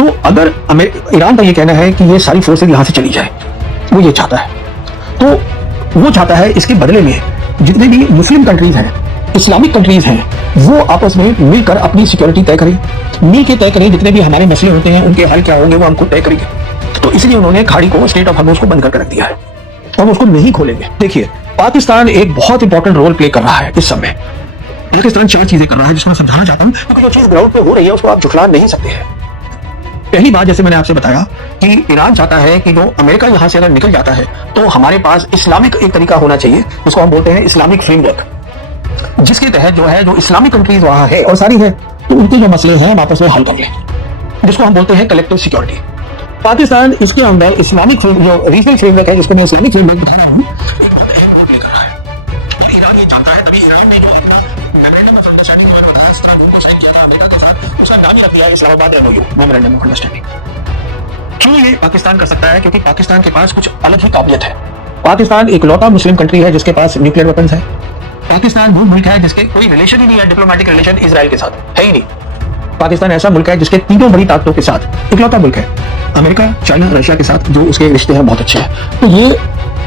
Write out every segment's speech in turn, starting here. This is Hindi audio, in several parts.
तो अगर ईरान का ये कहना है कि ये सारी फोर्सेज यहां से चली जाए, वो ये चाहता है, तो वो चाहता है इसके बदले में जितने भी मुस्लिम कंट्रीज हैं, इस्लामिक कंट्रीज हैं, वो आपस में मिलकर अपनी सिक्योरिटी तय करें, मिल के तय करें, जितने भी हमारे मसले होते हैं उनके हल क्या होंगे वो हमको तय करेंगे। तो इसलिए उन्होंने खाड़ी को, स्ट्रेट ऑफ हॉर्मोज को बंद करके रख दिया है और उसको नहीं खोलेंगे। देखिए, पाकिस्तान एक बहुत इंपॉर्टेंट रोल प्ले कर रहा है इस समय। पाकिस्तान 4 चीजें कर रहा है जिसको मैं समझाना चाहता हूं, क्योंकि जो चीज ग्राउंड पे हो रही है उसको आप झुठला नहीं सकते हैं। पहली बात, जैसे मैंने आपसे बताया कि ईरान चाहता है कि जो अमेरिका यहां से अगर निकल जाता है तो हमारे पास इस्लामिक एक तरीका होना चाहिए, जिसको हम बोलते हैं इस्लामिक फ्रेमवर्क, जिसके तहत जो है, जो इस्लामिक कंट्रीज वहां है और सारी है, तो उनके जो मसले हैं हम आपस में हल कर लें, जिसको हम बोलते हैं कलेक्टिव सिक्योरिटी। पाकिस्तान इसके अंदर इस्लामिक जो रीजनल फ्रेमवर्क है, जिसको मैं इस्लामिक फ्रेमवर्क बता रहा हूं, इस्लामाबाद मेमोरेंडम ऑफ अंडरस्टैंडिंग। क्यों ये पाकिस्तान कर सकता है? क्योंकि पाकिस्तान के पास कुछ अलग ही काबिलियत है। पाकिस्तान इकलौता मुस्लिम कंट्री है जिसके पास न्यूक्लियर वेपन्स है। पाकिस्तान वो मुल्क है जिसके कोई रिलेशन ही नहीं है, डिप्लोमेटिक रिलेशन इजराइल के साथ है ही नहीं। पाकिस्तान ऐसा मुल्क है जिसके तीनों बड़ी ताकतों के साथ इकलौता मुल्क है, अमेरिका, चाइना, रशिया के साथ जो उसके रिश्ते हैं बहुत अच्छे हैं। तो ये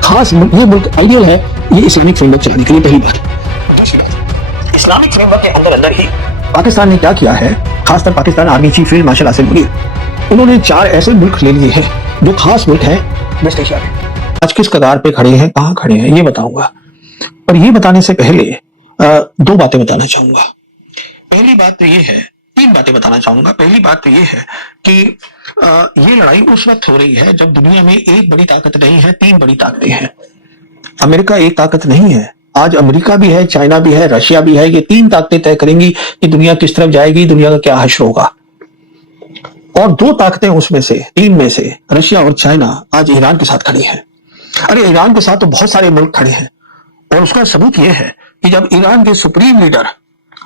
खास ये मुल्क आइडियल है ये इस्लामिक फ्रेमवर्क चलाने के लिए। पहली बात। दूसरी बात, इस्लामिक फ्रेमवर्क के अंदर अंदर ही पाकिस्तान ने क्या किया है, खासकर Pakistan army chief field marshal Asim Munir, उन्होंने 4 ऐसे मुल्क ले लिए हैं जो खास मुल्क हैं वेस्ट एशिया में। आज किस कगार पे खड़े हैं, कहां खड़े हैं, ये बताऊंगा। पर ये बताने से पहले 2 बातें बताना चाहूंगा। पहली बात तो ये है, 3 बातें बताना चाहूंगा। पहली बात तो ये है कि ये लड़ाई उस वक्त हो रही है जब दुनिया में एक बड़ी ताकत नहीं है, 3 बड़ी ताकतें हैं। अमेरिका एक ताकत नहीं है, आज अमेरिका भी है, चाइना भी है, रशिया भी है। ये 3 ताकतें तय करेंगी कि दुनिया किस तरफ जाएगी, दुनिया का क्या हश्र होगा। और 2 ताकतें उसमें से, 3 में से, रशिया और चाइना आज ईरान के साथ खड़ी हैं। अरे ईरान के साथ तो बहुत सारे मुल्क खड़े हैं और उसका सबूत यह है कि जब ईरान के सुप्रीम लीडर,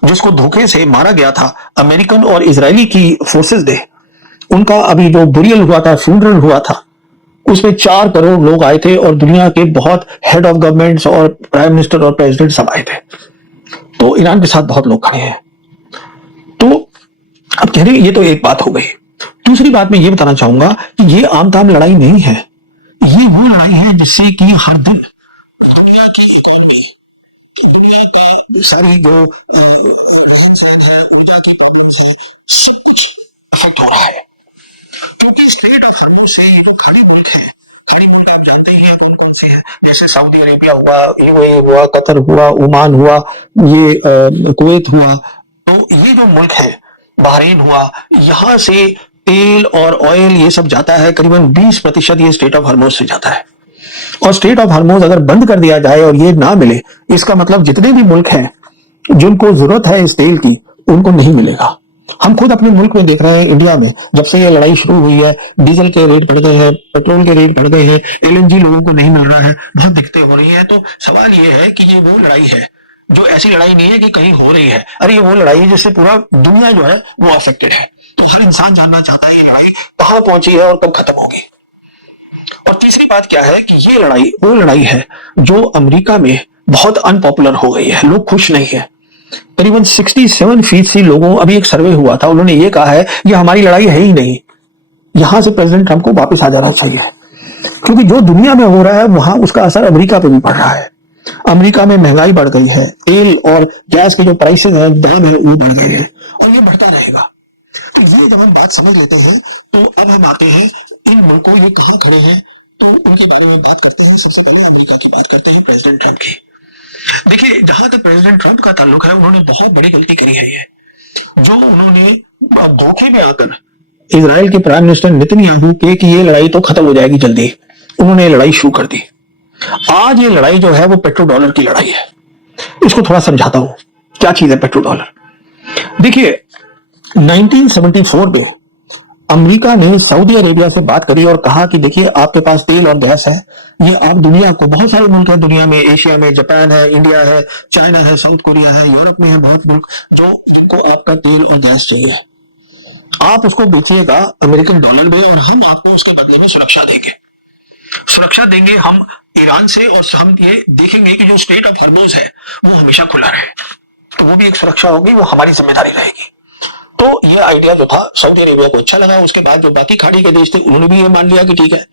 जिसको धोखे से मारा गया था अमेरिकन और इजरायली की फोर्सेस ने, उनका अभी जो बुरियल हुआ था, फ्यूनरल हुआ था, उसमें 4 करोड़ लोग आए थे और दुनिया के बहुत हेड ऑफ गवर्नमेंट्स और प्राइम मिनिस्टर और प्रेसिडेंट सब आए थे। तो ईरान के साथ बहुत लोग खड़े हैं। तो अब कह रहे ये तो एक बात हो गई। दूसरी बात मैं ये बताना चाहूंगा कि ये आम ताम लड़ाई नहीं है, ये वो लड़ाई है जिससे कि हर दिन दुनिया की सारी जो ऊर्जा की प्रॉब्लम्स है, सब कुछ इफेक्ट हो रहा है। क्योंकि स्ट्रेट ऑफ हॉर्मोज से ये जो खड़े मुल्क है, खड़े मुल्क आप जानते ही हैं कौन कौन से हैं, जैसे सऊदी अरेबिया हुआ, यूएई हुआ, कतर हुआ, ओमान हुआ, ये कुवैत हुआ। तो ये जो मुल्क है, बहरीन हुआ, यहां से तेल और ऑयल ये सब जाता है, करीबन 20% ये स्ट्रेट ऑफ हॉर्मोज से जाता है। और स्ट्रेट ऑफ हॉर्मोज अगर बंद कर दिया जाए और ये ना मिले, इसका मतलब जितने भी मुल्क हैं जिनको जरूरत है इस तेल की, उनको नहीं मिलेगा। हम खुद अपने मुल्क में देख रहे हैं, इंडिया में जब से ये लड़ाई शुरू हुई है, डीजल के रेट बढ़ गए हैं, पेट्रोल के रेट बढ़ गए हैं, एलएनजी लोगों को नहीं मिल रहा है, बहुत दिक्कतें हो रही है। तो सवाल ये है कि ये वो लड़ाई है जो ऐसी लड़ाई नहीं है कि कहीं हो रही है, अरे ये वो लड़ाई है जिससे पूरा दुनिया जो है वो अफेक्टेड है। तो हर इंसान जानना चाहता है ये लड़ाई कहां पहुंची है और कब खत्म होगी। और तीसरी बात क्या है कि ये लड़ाई वो लड़ाई है जो अमेरिका में बहुत अनपॉपुलर हो गई है, लोग खुश नहीं है। करीबन 67% लोगों, अभी एक सर्वे हुआ था, उन्होंने ये कहा है ये हमारी लड़ाई है ही नहीं, यहां से प्रेसिडेंट ट्रंप को वापस आ जाना चाहिए। क्योंकि जो दुनिया में हो रहा है वहां उसका असर अमेरिका पे भी पड़ रहा है। अमेरिका में महंगाई बढ़ गई है, तेल और गैस के जो प्राइसेस हैं, दाम है, वो बढ़ गए हैं और ये बढ़ता रहेगा। तो ये जब हम बात समझ लेते हैं तो अब हम आते हैं इन मुल्कों, ये कहां खड़े हैं, तो उनके बारे में बात करते हैं। सबसे पहले अमेरिका की बात करते हैं, प्रेसिडेंट ट्रंप की। देखिए, जहां तक प्रेसिडेंट ट्रंप का ताल्लुक है, उन्होंने बहुत बड़ी गलती करी है ये, जो उन्होंने धोखे में आकर इजराइल के प्राइम मिनिस्टर नेतन्याहू के कि ये लड़ाई तो खत्म हो जाएगी जल्दी, उन्होंने ये लड़ाई शुरू कर दी। आज ये लड़ाई जो है वो पेट्रो डॉलर की लड़ाई है। इसको थोड़ा समझाता हूं क्या चीज है पेट्रो डॉलर। देखिए, 1974 में अमेरिका ने सऊदी अरेबिया से बात करी और कहा कि देखिए आपके पास तेल और गैस है, ये आप दुनिया को, बहुत सारे मुल्क हैं दुनिया में, एशिया में जापान है, इंडिया है, चाइना है, साउथ कोरिया है, यूरोप में है बहुत मुल्क, जो जिनको आपका तेल और गैस चाहिए, आप उसको बेचिएगा अमेरिकन डॉलर में और हम आपको उसके बदले में सुरक्षा देंगे। सुरक्षा देंगे हम ईरान से, और हम ये देखेंगे कि जो स्ट्रेट ऑफ हॉर्मोज है वो हमेशा खुला रहे। तो वो भी एक सुरक्षा होगी, वो हमारी जिम्मेदारी रहेगी। तो ये आइडिया जो था सऊदी अरेबिया को अच्छा लगा। उसके बाद जो बाकी खाड़ी के देश थे उन्होंने भी ये मान लिया कि ठीक है।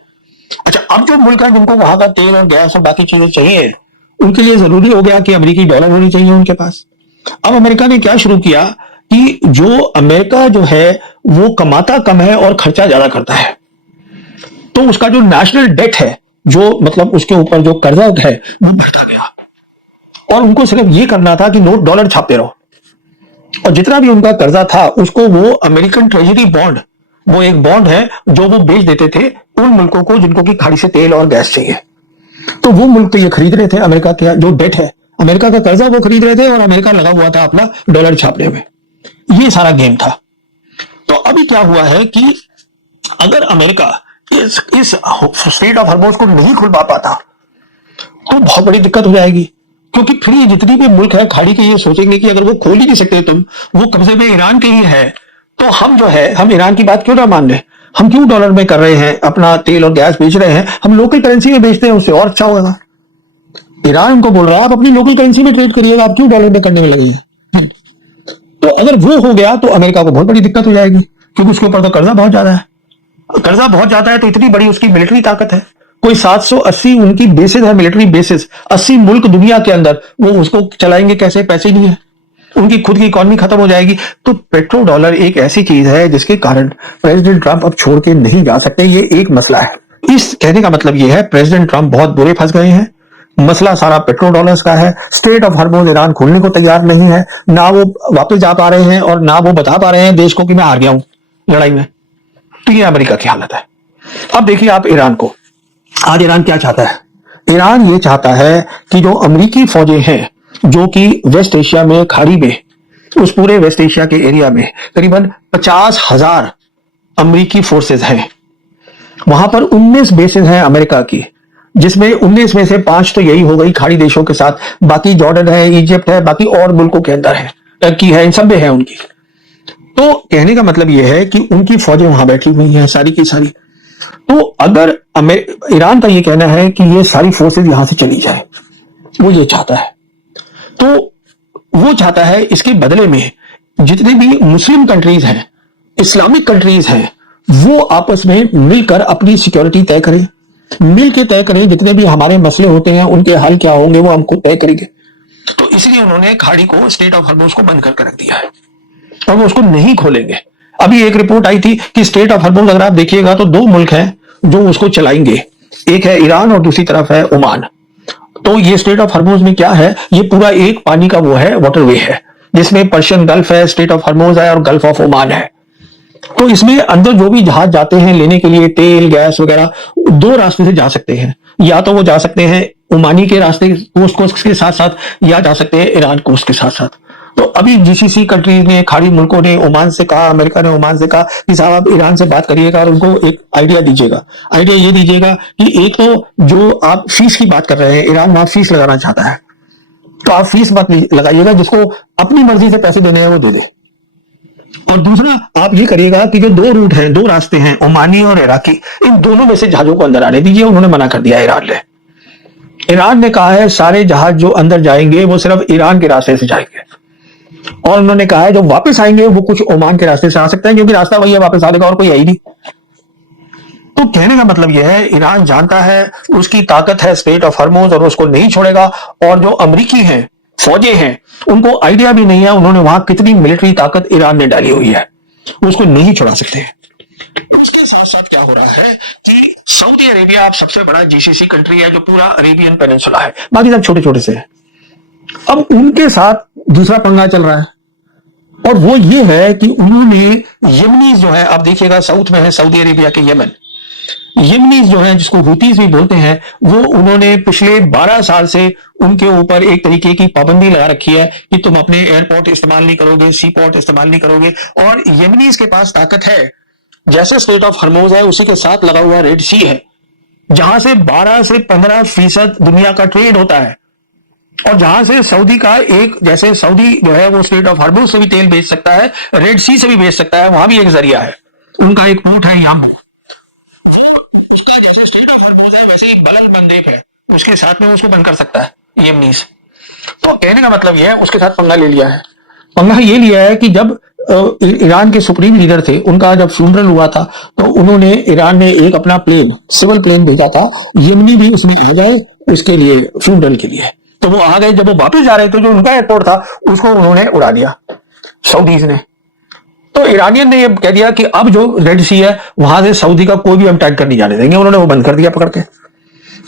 अच्छा, अब जो मुल्क है जिनको वहां का तेल और गैस और बाकी चीजें चाहिए, उनके लिए जरूरी हो गया कि अमेरिकी डॉलर होनी चाहिए उनके पास। अब अमेरिका ने क्या शुरू किया कि जो अमेरिका जो है वो कमाता कम है और खर्चा ज्यादा करता है, तो उसका जो नेशनल डेट है, जो मतलब उसके ऊपर जो कर्जा है, वो बढ़ता गया। और उनको सिर्फ ये करना था कि नोट डॉलर छापते रहो, और जितना भी उनका कर्जा था उसको वो अमेरिकन ट्रेजरी बॉन्ड, वो एक बॉन्ड है जो वो बेच देते थे उन मुल्कों को जिनको की खाड़ी से तेल और गैस चाहिए। तो वो मुल्क तो ये खरीद रहे थे अमेरिका के जो डेट है, अमेरिका का कर्जा वो खरीद रहे थे, और अमेरिका लगा हुआ था अपना डॉलर छापने में। ये सारा गेम था। तो अभी क्या हुआ है कि अगर अमेरिका इस स्ट्रेट ऑफ हॉर्मुज़ को नहीं खुलवा पाता तो बहुत बड़ी दिक्कत हो जाएगी, क्योंकि फिर ये जितनी भी मुल्क है खाड़ी के ये सोचेंगे कि अगर वो खोल ही नहीं सकते तुम, वो कब्जे में ईरान के ही है, तो हम जो है हम ईरान की बात क्यों ना मान रहे, हम क्यों डॉलर में कर रहे हैं अपना तेल और गैस बेच रहे हैं, हम लोकल करेंसी में बेचते हैं, उससे और अच्छा होगा। ईरान उनको बोल रहा है आप अपनी लोकल करेंसी में ट्रेड करिएगा, आप क्यों डॉलर में करने में लगे हैं। तो अगर वो हो गया तो अमेरिका को बहुत बड़ी दिक्कत हो जाएगी, क्योंकि उसके ऊपर तो कर्जा बहुत ज्यादा है। कर्जा बहुत ज्यादा है तो इतनी बड़ी उसकी मिलिट्री ताकत है, कोई 780 उनकी बेसिस है, मिलिट्री बेसिस 80 मुल्क दुनिया के अंदर, वो उसको चलाएंगे कैसे, पैसे नहीं है, उनकी खुद की इकॉनमी खत्म हो जाएगी। तो पेट्रो डॉलर एक ऐसी चीज है जिसके कारण प्रेसिडेंट ट्रंप अब छोड़ के नहीं जा सकते, ये एक मसला है। इस कहने का मतलब ये है प्रेसिडेंट ट्रंप बहुत बुरे फंस गए हैं, मसला सारा पेट्रो डॉलर्स का है। स्ट्रेट ऑफ हॉर्मुज़ ईरान खोलने को तैयार नहीं है, ना वो वापस जा पा रहे हैं और ना वो बता पा रहे हैं देश को कि मैं हार गया हूं लड़ाई में। तो ये अमेरिका की हालत है। अब देखिए आप ईरान को, आज ईरान क्या चाहता है, ईरान ये चाहता है कि जो अमेरिकी फौजें हैं जो कि वेस्ट एशिया में खाड़ी में, उस पूरे वेस्ट एशिया के एरिया में करीबन 50,000 अमेरिकी फोर्सेस हैं, वहां पर 19 बेसेस हैं अमेरिका की, जिसमें 19 में से 5 तो यही हो गई खाड़ी देशों के साथ, बाकी जॉर्डन है, इजिप्ट है, बाकी और मुल्कों के अंदर है, टर्की है, इन सब में है उनकी। तो कहने का मतलब यह है कि उनकी फौजें वहां बैठी हुई हैं सारी की सारी। तो अगर ईरान का यह कहना है कि ये सारी फोर्सेज यहां से चली जाए, वो ये चाहता है, तो वो चाहता है इसके बदले में जितने भी मुस्लिम कंट्रीज हैं, इस्लामिक कंट्रीज हैं, वो आपस में मिलकर अपनी सिक्योरिटी तय करें, मिलकर तय करें, जितने भी हमारे मसले होते हैं उनके हल क्या होंगे वो हमको तय करेंगे। तो इसलिए उन्होंने खाड़ी को, स्ट्रेट ऑफ हॉर्मुज़ को बंद करके रख दिया है और वो उसको नहीं खोलेंगे। अभी एक रिपोर्ट आई थी कि स्ट्रेट ऑफ हॉर्मुज़ अगर आप देखिएगा तो 2 मुल्क हैं जो उसको चलाएंगे, एक है ईरान और दूसरी तरफ है ओमान। तो ये स्ट्रेट ऑफ हॉर्मुज़ में क्या है, ये पूरा एक पानी का वो है, वाटरवे है, जिसमें पर्शियन गल्फ है, स्ट्रेट ऑफ हॉर्मुज़ है और गल्फ ऑफ ओमान है। तो इसमें अंदर जो भी जहाज जाते हैं लेने के लिए तेल गैस वगैरह, 2 रास्ते से जा सकते हैं, या तो वो जा सकते हैं ओमानी के रास्ते कोस्ट के साथ साथ, या जा सकते हैं ईरान कोस्ट के साथ साथ। तो अभी जीसीसी कंट्रीज ने, खाड़ी मुल्कों ने ओमान से कहा, अमेरिका ने ओमान से कहा कि साहब आप ईरान से बात करिएगा और उनको एक आइडिया दीजिएगा। आइडिया ये दीजिएगा कि एक तो जो आप फीस की बात कर रहे हैं, ईरान वहां फीस लगाना चाहता है, तो आप फीस मत लगाइएगा, जिसको अपनी मर्जी से पैसे देने हैं वो दे दे। और दूसरा आप ये करिएगा कि जो 2 रूट हैं, 2 रास्ते हैं, ओमानी और इराकी, इन दोनों में से जहाजों को अंदर आने दीजिए। उन्होंने मना कर दिया ईरान ने कहा है सारे जहाज जो अंदर जाएंगे वो सिर्फ ईरान के रास्ते से जाएंगे, और उन्होंने कहा है जो वापस आएंगे वो कुछ ओमान के रास्ते से आ सकते हैं, क्योंकि रास्ता वही है वापस आने का, और कोई है ही नहीं। तो कहने का मतलब यह है ईरान जानता है उसकी ताकत है स्ट्रेट ऑफ हॉर्मुज़ और उसको नहीं छोड़ेगा, और जो अमेरिकी हैं, फौजें हैं, उनको आइडिया भी नहीं है उन्होंने वहां कितनी मिलिट्री ताकत ईरान ने डाली हुई है, उसको नहीं छुड़ा सकते। उसके साथ साथ क्या हो रहा है कि सऊदी अरेबिया आप सबसे बड़ा जीसीसी कंट्री है जो पूरा अरेबियन पेनिनसुला है, बाकी सब छोटे छोटे से है। अब उनके साथ दूसरा पंगा चल रहा है, और वो ये है कि उन्होंने यमनीज जो है, आप देखिएगा साउथ में है सऊदी अरेबिया के यमन, यमनीज जो है जिसको हुतीज भी बोलते हैं, वो उन्होंने पिछले 12 साल से उनके ऊपर एक तरीके की पाबंदी लगा रखी है कि तुम अपने एयरपोर्ट इस्तेमाल नहीं करोगे, सी पोर्ट इस्तेमाल नहीं करोगे। और यमनीज के पास ताकत है, जैसे स्ट्रेट ऑफ हॉर्मुज़ है उसी के साथ लगा हुआ रेड सी है, जहां से 12 से 15% दुनिया का ट्रेड होता है, और जहां से सऊदी का एक, जैसे सऊदी जो है वो स्ट्रेट ऑफ हॉर्मुज़ से भी तेल बेच सकता है, रेड सी से भी बेच सकता है, वहां भी एक जरिया है, उनका एक पोर्ट है याम्बू, उसका जैसे स्ट्रेट ऑफ हॉर्मुज़ है वैसे ही बलल मंदेब है, उसके साथ में उसको बंद कर सकता है यमनीस। तो कहने का मतलब यह है उसके साथ पंगा ले लिया है। पंगा ये लिया है कि जब ईरान के सुप्रीम लीडर थे, उनका जब फ्यूनरल हुआ था तो उन्होंने, ईरान ने एक अपना प्लेन, सिविल प्लेन भेजा था, यमनी भी उसमें आ गए उसके लिए, फ्यूनरल के लिए। तो वो आ गए, जब वो वापस जा रहे थे जो उनका एयरपोर्ट था उसको उन्होंने उड़ा दिया सऊदीज ने। तो ईरानियन ने ये कह दिया कि अब जो रेड सी है वहां से सऊदी का कोई भी हम टैंकर नहीं जाने देंगे, उन्होंने वो बंद कर दिया पकड़ के।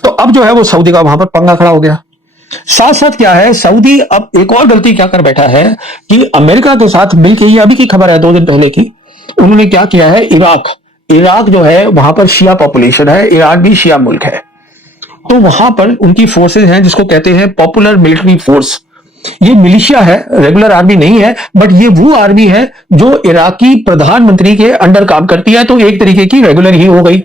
तो अब जो है वो सऊदी का वहां पर पंगा खड़ा हो गया। साथ साथ क्या है, सऊदी अब एक और गलती क्या कर बैठा है कि अमेरिका के साथ मिलकर, ये अभी की खबर है 2 दिन पहले की, उन्होंने क्या किया है, इराक जो है वहां पर शिया पॉपुलेशन है, ईरान भी शिया मुल्क है, तो वहां पर उनकी फोर्सेज हैं जिसको कहते हैं पॉपुलर मिलिट्री फोर्स। ये मिलिशिया है, रेगुलर आर्मी नहीं है, बट ये वो आर्मी है जो इराकी प्रधानमंत्री के अंडर काम करती है, तो एक तरीके की रेगुलर ही हो गई।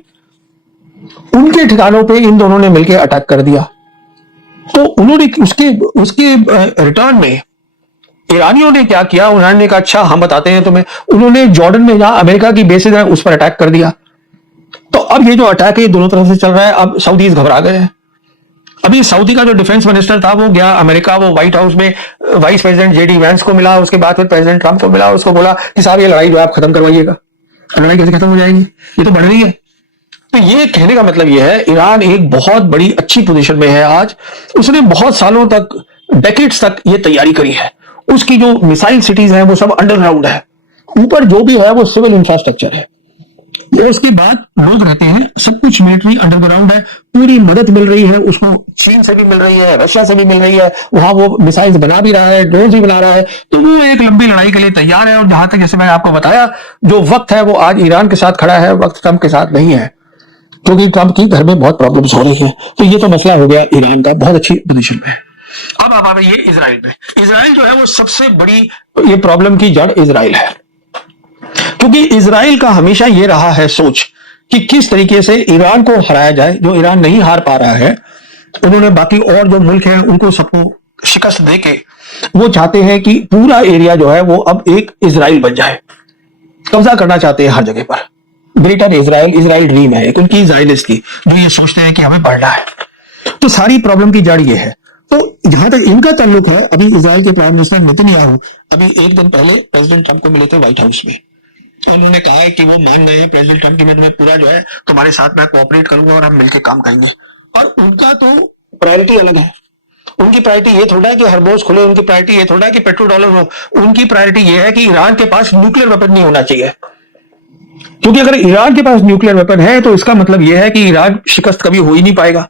उनके ठिकानों पे इन दोनों ने मिलकर अटैक कर दिया। तो उन्होंने उसके रिटर्न में ईरानियों ने क्या किया, उन्होंने कहा अच्छा हम बताते हैं तुम्हें, उन्होंने जॉर्डन में जहां अमेरिका की बेसेस है उस पर अटैक कर दिया। तो अब ये जो अटैक है ये दोनों तरफ से चल रहा है। अब सऊदीज घबरा गए हैं। अभी सऊदी का जो डिफेंस मिनिस्टर था वो गया अमेरिका, वो व्हाइट हाउस में वाइस प्रेसिडेंट जेडी वैंस को मिला, उसके बाद फिर प्रेसिडेंट ट्रंप को मिला, उसको बोला कि साहब ये लड़ाई जो आप खत्म करवाइएगा। लड़ाई कैसे खत्म हो जाएगी, ये तो बढ़ रही है। तो ये कहने का मतलब ये है, ईरान एक बहुत बड़ी अच्छी पोजीशन में है आज। उसने बहुत सालों तक, डेकेड्स तक ये तैयारी करी है। उसकी जो मिसाइल सिटीज हैं वो सब अंडरग्राउंड है, ऊपर जो भी है वो सिविल इंफ्रास्ट्रक्चर है। ये उसके बाद लोग रहते हैं, सब कुछ मिलिट्री अंडरग्राउंड है, पूरी मदद मिल रही है उसको, चीन से भी मिल रही है, रशिया से भी मिल रही है, वहां वो मिसाइल्स बना भी रहा है, ड्रोन भी बना रहा है, तो वो एक लंबी लड़ाई के लिए तैयार है। और जहां तक जैसे मैंने आपको बताया, जो वक्त है वो आज ईरान के साथ खड़ा है, वक्त ट्रंप के साथ नहीं है, क्योंकि ट्रंप की घर में बहुत प्रॉब्लम्स हो रही है। तो ये तो मसला हो गया ईरान का, बहुत अच्छी पोजीशन में है। अब आ रही है इजराइल में। इजराइल जो है वो सबसे बड़ी ये प्रॉब्लम की जड़ इजराइल है, क्योंकि इजराइल का हमेशा ये रहा है सोच कि किस तरीके से ईरान को हराया जाए, जो ईरान नहीं हार पा रहा है। उन्होंने बाकी और जो मुल्क हैं उनको सबको शिकस्त देके वो चाहते हैं कि पूरा एरिया जो है वो अब एक इजराइल बन जाए, कब्जा करना चाहते हैं हर जगह पर। ग्रेटर इजराइल, इजराइल ड्रीम है एक उनकी, इजराइलिस्ट की, जो ये सोचते हैं कि हमें बढ़ना है। तो सारी प्रॉब्लम की जड़ ये है। तो जहां तक इनका ताल्लुक है, अभी इजराइल के प्राइम मिनिस्टर नेतन्याहू अभी एक दिन पहले प्रेसिडेंट ट्रंप को मिले थे व्हाइट हाउस में। उन्होंने कहा है कि वो मान रहे हैं प्रेसिडेंट ट्रंप की, मैं तुम्हें पूरा जो है तुम्हारे साथ मैं कोऑपरेट करूंगा और हम मिलकर काम करेंगे। और उनका तो प्रायोरिटी अलग है। उनकी प्रायोरिटी ये थोड़ा है कि हरबोज खुले, उनकी प्रायोरिटी ये थोड़ा है कि पेट्रोल डॉलर हो। उनकी प्रायोरिटी ये है कि ईरान के पास न्यूक्लियर वेपन नहीं होना चाहिए, क्योंकि अगर ईरान के पास न्यूक्लियर वेपन है तो इसका मतलब यह है कि ईरान शिकस्त कभी हो ही नहीं पाएगा।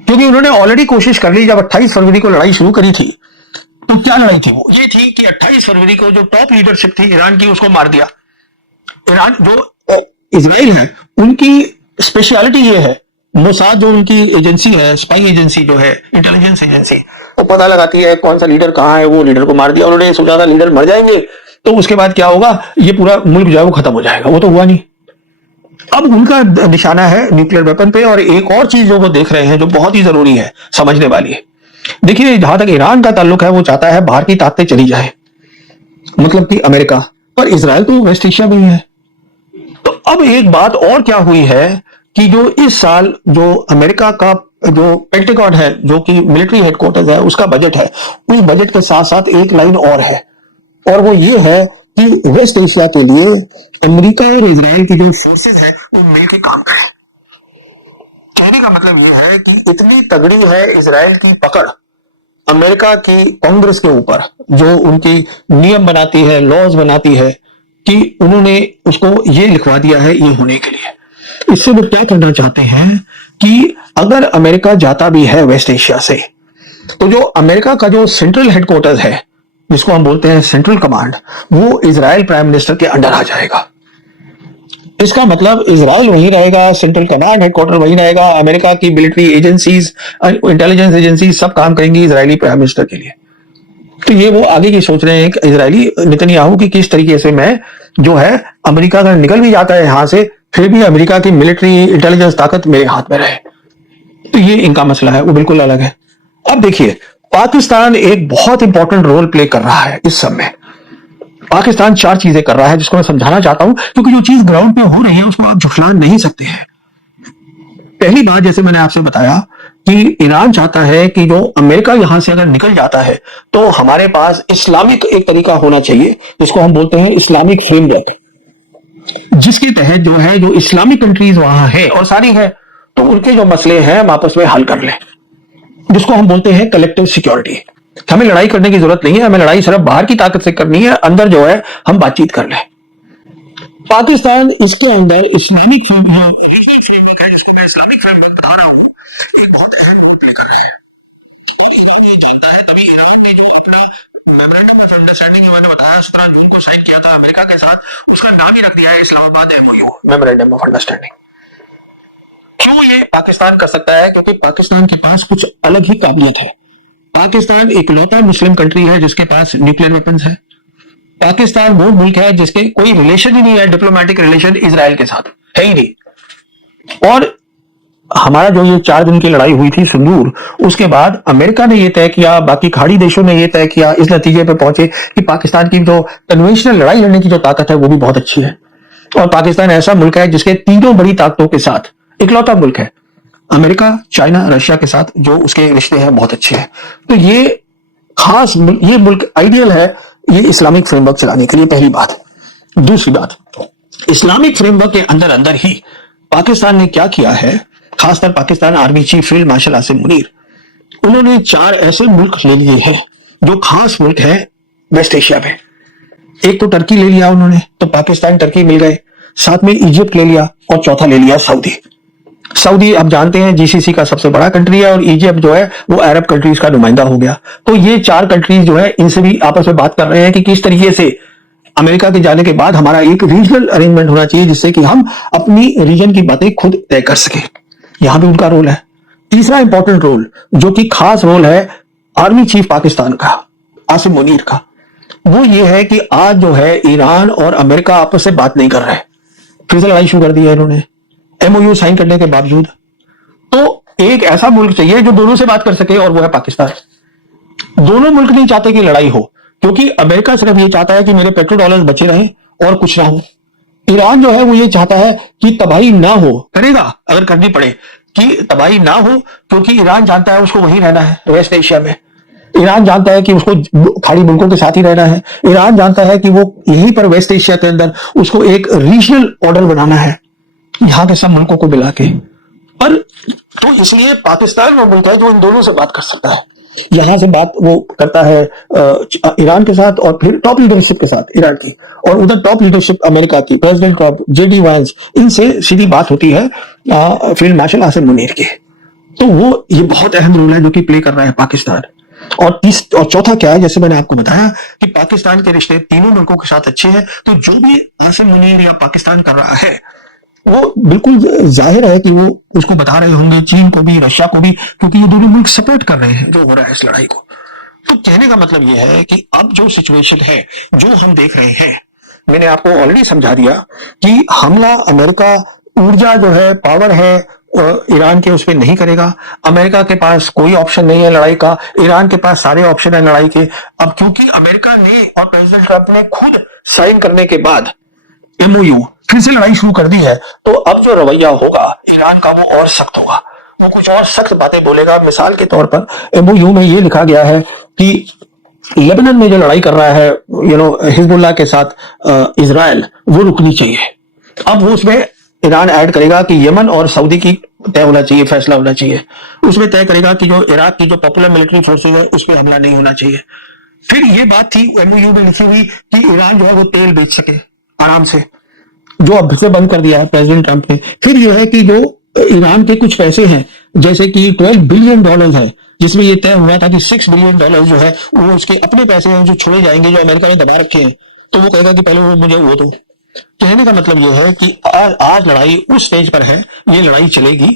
क्योंकि उन्होंने ऑलरेडी कोशिश कर ली, जब 28 फरवरी को लड़ाई शुरू करी थी, तो क्या लड़ाई थी वो, ये थी कि 28 फरवरी को जो टॉप लीडरशिप थी ईरान की उसको मार दिया। ईरान जो इजराइल है उनकी स्पेशलिटी ये है, मोसाद जो उनकी एजेंसी है, स्पाई एजेंसी जो है, इंटेलिजेंस एजेंसी, वो पता लगाती है कौन सा लीडर कहाँ है, वो लीडर को मार दिया। उन्होंने सोचा था लीडर मर जाएंगे तो उसके बाद क्या होगा, ये पूरा मुल्क जो है वो खत्म हो जाएगा, वो तो हुआ नहीं। अब उनका निशाना है न्यूक्लियर वेपन पे। और एक और चीज जो वो देख रहे हैं जो बहुत ही जरूरी है, समझने वाली है। देखिए, जहां तक ईरान का ताल्लुक है, वो चाहता है बाहर की ताकतें चली जाए, मतलब कि अमेरिका, पर इजराइल तो वेस्ट एशिया में ही है। तो अब एक बात और क्या हुई है कि जो इस साल जो अमेरिका का जो पेंटागन है, जो कि मिलिट्री हेडक्वार्टर्स है, उसका बजट है, उस बजट के साथ साथ एक लाइन और है, और वो ये है कि वेस्ट एशिया के लिए अमेरिका और इजराइल की जो फोर्सेस है वो मिलकर काम करें। कहने का मतलब ये है कि इतनी तगड़ी है इजराइल की पकड़ अमेरिका की कांग्रेस के ऊपर, जो उनकी नियम बनाती है, लॉज बनाती है, कि उन्होंने उसको ये लिखवा दिया है ये होने के लिए। इससे वो क्या करना चाहते हैं कि अगर अमेरिका जाता भी है वेस्ट एशिया से, तो जो अमेरिका का जो सेंट्रल हेडक्वार्टर्स है, जिसको हम बोलते हैं सेंट्रल कमांड, वो इजराइल प्राइम मिनिस्टर के अंडर आ जाएगा। इसका मतलब इजराइल वहीं रहेगा, सेंट्रल कमांड हेडक्वार्टर वहीं रहेगा, अमेरिका की मिलिट्री एजेंसीज, इंटेलिजेंस एजेंसी सब काम करेंगी इजरायली प्राइम मिनिस्टर के लिए। तो ये वो आगे की सोच रहे हैं कि इजरायली नेतन्याहू की किस तरीके से मैं जो है, अमेरिका अगर निकल भी जाता है यहां से, फिर भी अमेरिका की मिलिट्री इंटेलिजेंस ताकत मेरे हाथ में रहे। तो ये इनका मसला है, वो बिल्कुल अलग है। अब देखिए, पाकिस्तान एक बहुत इंपॉर्टेंट रोल प्ले कर रहा है इस समय। पाकिस्तान 4 चीजें कर रहा है जिसको मैं समझाना चाहता हूं, क्योंकि जो चीज ग्राउंड पे हो रही है उसको आप झुठला नहीं सकते हैं। पहली बात, जैसे मैंने आपसे बताया कि ईरान चाहता है कि जो अमेरिका यहां से अगर निकल जाता है तो हमारे पास इस्लामिक एक तरीका होना चाहिए, जिसको हम बोलते हैं इस्लामिक फ्रेमवर्क, जिसके तहत जो है जो इस्लामिक कंट्रीज वहां है और सारी है, तो उनके जो मसले हैं हम आपस में हल कर लें, जिसको हम बोलते हैं कलेक्टिव सिक्योरिटी। हमें लड़ाई करने की जरूरत नहीं है, हमें लड़ाई सिर्फ बाहर की ताकत से करनी है, अंदर जो है हम बातचीत कर लें। पाकिस्तान इसके अंदर इस्लामिक फ्रेमवर्क है, जिसको मैं इस्लामिक फ्रेमवर्क बता रहा हूं, एक बहुत अहम रोल प्ले कर रहा है। और ईरान ये जानता है, तभी ईरान ने जो अपना मेमोरेंडम ऑफ अंडरस्टैंडिंग मैंने बताया 17 जून को साइन किया था अमेरिका के साथ, उसका नाम ही रख दिया है Islamabad MOU, memorandum of understanding. क्यों ये पाकिस्तान कर सकता है? क्योंकि पाकिस्तान के पास कुछ अलग ही काबिलियत है। पाकिस्तान इकलौता मुस्लिम कंट्री है जिसके पास न्यूक्लियर वेपन्स है। पाकिस्तान वो मुल्क है जिसके कोई रिलेशन ही नहीं है, डिप्लोमेटिक रिलेशन इजराइल के साथ है ही नहीं। और हमारा जो ये 4 दिन की लड़ाई हुई थी सिंदूर, उसके बाद अमेरिका ने ये तय किया, बाकी खाड़ी देशों ने ये तय किया, इस नतीजे पे पहुंचे कि पाकिस्तान की जो कन्वेंशनल लड़ाई लड़ने की जो ताकत है वो भी बहुत अच्छी है। और पाकिस्तान ऐसा मुल्क है जिसके तीनों बड़ी ताकतों के साथ इकलौता मुल्क है, अमेरिका, चाइना, रशिया के साथ जो उसके रिश्ते हैं बहुत अच्छे हैं। तो ये खास ये मुल्क आइडियल है ये इस्लामिक फ्रेमवर्क चलाने के लिए, पहली बात। दूसरी बात, इस्लामिक फ्रेमवर्क के अंदर अंदर ही पाकिस्तान ने क्या किया है, खासकर Pakistan army chief field marshal Asim Munir, उन्होंने 4 ऐसे मुल्क ले लिए हैं जो खास मुल्क है वेस्ट एशिया में। एक तो टर्की ले लिया उन्होंने, तो पाकिस्तान टर्की मिल गए, साथ में इजिप्ट ले लिया और चौथा ले लिया सऊदी। सऊदी आप जानते हैं जीसीसी का सबसे बड़ा कंट्री है और इजिप्ट जो है वो अरब कंट्रीज का नुमाइंदा हो गया। तो ये 4 कंट्रीज जो है इनसे भी आपस में बात कर रहे हैं कि किस तरीके से अमेरिका के जाने के बाद हमारा एक रीजनल अरेंजमेंट होना चाहिए जिससे कि हम अपनी रीजन की बातें खुद तय कर सके। यहां भी उनका रोल है। तीसरा इंपॉर्टेंट रोल जो कि खास रोल है आर्मी चीफ पाकिस्तान का आसिम मुनीर का, वो ये है कि आज जो है ईरान और अमेरिका आपस से बात नहीं कर रहे, फिर से लड़ाई शुरू कर दी है इन्होंने एमओयू साइन करने के बावजूद। तो एक ऐसा मुल्क चाहिए जो दोनों से बात कर सके और वो है पाकिस्तान। दोनों मुल्क नहीं चाहते कि लड़ाई हो, क्योंकि अमेरिका सिर्फ ये चाहता है कि मेरे पेट्रो डॉलर्स बचे रहें और कुछ ना हो। ईरान जो है वो ये चाहता है कि तबाही ना हो, करेगा अगर करनी पड़े कि तबाही ना हो, क्योंकि ईरान जानता है उसको वहीं रहना है वेस्ट एशिया में। ईरान जानता है कि उसको खाड़ी मुल्कों के साथ ही रहना है। ईरान जानता है कि वो यहीं पर वेस्ट एशिया के अंदर उसको एक रीजनल ऑर्डर बनाना है यहां के सब मुल्कों को मिला के। पर तो इसलिए पाकिस्तान वो मुल्क है जो इन दोनों से बात कर सकता है। यहां से बात वो करता है ईरान के साथ और फिर टॉप लीडरशिप के साथ ईरान की, और उधर टॉप लीडरशिप अमेरिका की, प्रेसिडेंट ट्रंप, जेडी वांस, इनसे सीधी बात होती है फील्ड मार्शल आसिम मुनीर की। तो वो ये बहुत अहम रोल है जो कि प्ले कर रहा है पाकिस्तान। और चौथा क्या है, जैसे मैंने आपको बताया कि पाकिस्तान के रिश्ते तीनों मुल्कों के साथ अच्छे हैं, तो जो भी आसिम मुनीर या पाकिस्तान कर रहा है वो बिल्कुल जाहिर है कि वो उसको बता रहे होंगे चीन को भी, रशिया को भी, क्योंकि ये दोनों मुल्क सपोर्ट कर रहे हैं जो हो रहा है इस लड़ाई को। तो कहने का मतलब ये है कि अब जो सिचुएशन है जो हम देख रहे हैं, मैंने आपको ऑलरेडी समझा दिया कि हमला अमेरिका ऊर्जा जो है, पावर है ईरान के, उस पर नहीं करेगा। अमेरिका के पास कोई ऑप्शन नहीं है लड़ाई का, ईरान के पास सारे ऑप्शन है लड़ाई के। अब क्योंकि अमेरिका ने और प्रेसिडेंट ट्रंप ने खुद साइन करने के बाद एमओयू फिर से लड़ाई शुरू कर दी है, तो अब जो रवैया होगा ईरान का वो और सख्त होगा, वो कुछ और सख्त बातें बोलेगा। मिसाल के तौर पर एमओयू में ये लिखा गया है कि लेबनान में जो लड़ाई कर रहा है हिजबुल्लाह के साथ इजराइल, वो रुकनी चाहिए। अब वो उसमें ईरान ऐड करेगा कि यमन और सऊदी की तय होना चाहिए, फैसला होना चाहिए। उसमें तय करेगा कि जो इराक की जो पॉपुलर मिलिट्री फोर्सेज है उस पर हमला नहीं होना चाहिए। फिर ये बात थी एमओयू में लिखी हुई कि ईरान जो है वो तेल बेच सके आराम से, जो अब से बंद कर दिया है प्रेसिडेंट ट्रंप ने। फिर यह है कि जो ईरान के कुछ पैसे हैं, जैसे कि $12 बिलियन है, जिसमें यह तय हुआ था कि $6 बिलियन जो है वो उसके अपने पैसे हैं जो छोड़े जाएंगे, जो अमेरिका ने दबा रखे हैं। तो वो कहेगा कि पहले वो मुझे वो दो। कहने का मतलब यह है कि आज लड़ाई उस स्टेज पर है, ये लड़ाई चलेगी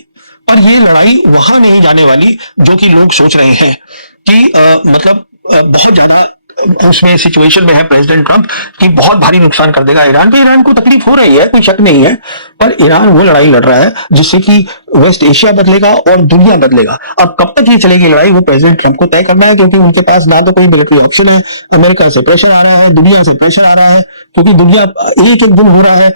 और ये लड़ाई वहां नहीं जाने वाली जो कि लोग सोच रहे हैं कि बहुत ज्यादा उसमें सिचुएशन में है प्रेसिडेंट ट्रंप कि बहुत भारी नुकसान कर देगा ईरान पे। ईरान को तकलीफ हो रही है, कोई शक नहीं है, पर ईरान वो लड़ाई लड़ रहा है जिससे कि वेस्ट एशिया बदलेगा और दुनिया बदलेगा। अब कब तक ये चलेगी लड़ाई, वो प्रेसिडेंट ट्रंप को तय करना है, क्योंकि उनके पास ना तो कोई मिलिट्री ऑप्शन है, अमेरिका से प्रेशर आ रहा है, दुनिया से प्रेशर आ रहा है, क्योंकि दुनिया एक एक दिन हो रहा है